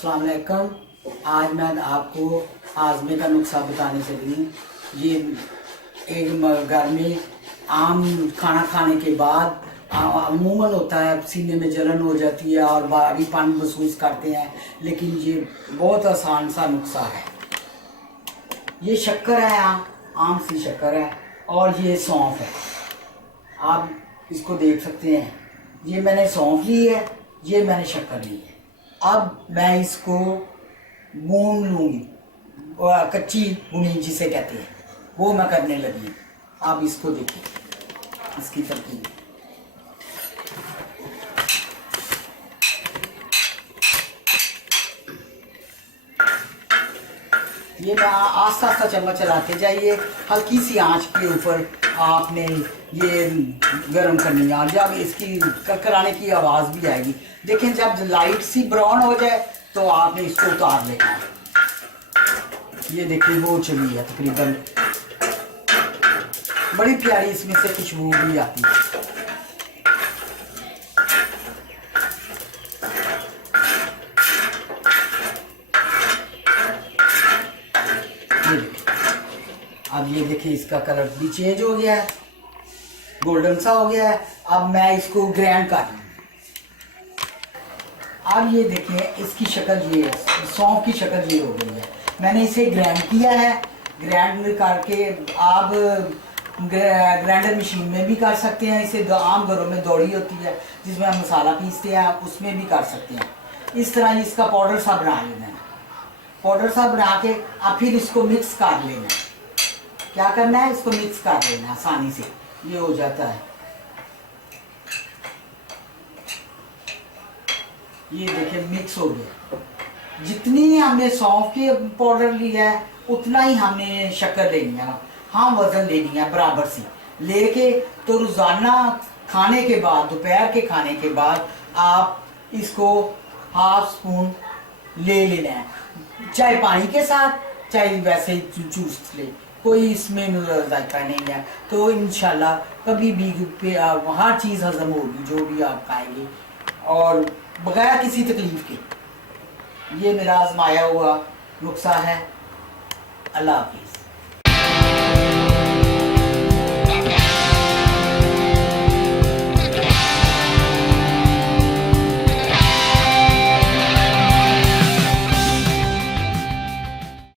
अस्सलाम वालेकुम। आज मैं आपको आज़मे का नुस्खा बताने चली हूँ। ये एक घर में आम खाना खाने के बाद अमूमन होता है, सीने में जलन हो जाती है और भारीपन महसूस करते हैं, लेकिन ये बहुत आसान सा नुस्खा है। ये शक्कर है, आम सी शक्कर है और ये सौंफ है। आप इसको देख सकते हैं, ये मैंने सौंफ ली है, ये मैंने शक्कर ली है। अब मैं इसको भून लूँगी, कच्ची भुनी जिसे कहते हैं, वो मैं करने लगी। आप इसको देखिए, इसकी तरकीब। ये मैं आस्ता आस्ता चम्मच चलाते जाइए, हल्की सी आंच के ऊपर आपने ये गर्म करनी है। और जब इसकी करकराने की आवाज़ भी आएगी, देखें जब लाइट सी ब्राउन हो जाए तो आपने इसको उतार लेना है। ये देखिए वो चली है तकरीबन, बड़ी प्यारी इसमें से खुशबू भी आती है। अब ये देखिए इसका कलर भी चेंज हो गया है, गोल्डन सा हो गया है। अब मैं इसको ग्राइंड कर लूँ। अब ये देखें इसकी शक्ल, ये सौंफ की शक्ल ये हो गई है। मैंने इसे ग्राइंड किया है। ग्राइंड करके आप ग्राइंडर मशीन में भी कर सकते हैं। इसे आम घरों में दौड़ी होती है जिसमें हम मसाला पीसते हैं, उसमें भी कर सकते हैं। इस तरह इसका पाउडर सा बना लेना है। पाउडर सा बना के आप फिर इसको मिक्स कर लेना है। क्या करना है, इसको मिक्स कर लेना आसानी से, ये हो जाता है। ये देखिए मिक्स हो गया। जितनी हमने सौंफ की पाउडर लिया है उतना ही हमने शक्कर लेनी है। हाँ, वजन लेनी है बराबर सी लेके। तो रोजाना खाने के बाद, दोपहर के खाने के बाद आप इसको हाफ स्पून ले लेना है, चाहे पानी के साथ चाहे वैसे ही चूस ले, कोई इसमें जायका नहीं है। तो इंशाल्लाह कभी भी हर चीज़ हजम होगी जो भी आप खाएंगे और बगैर किसी तकलीफ के। ये मेरा आजमाया हुआ नुस्खा है। अल्लाह हाफिज़।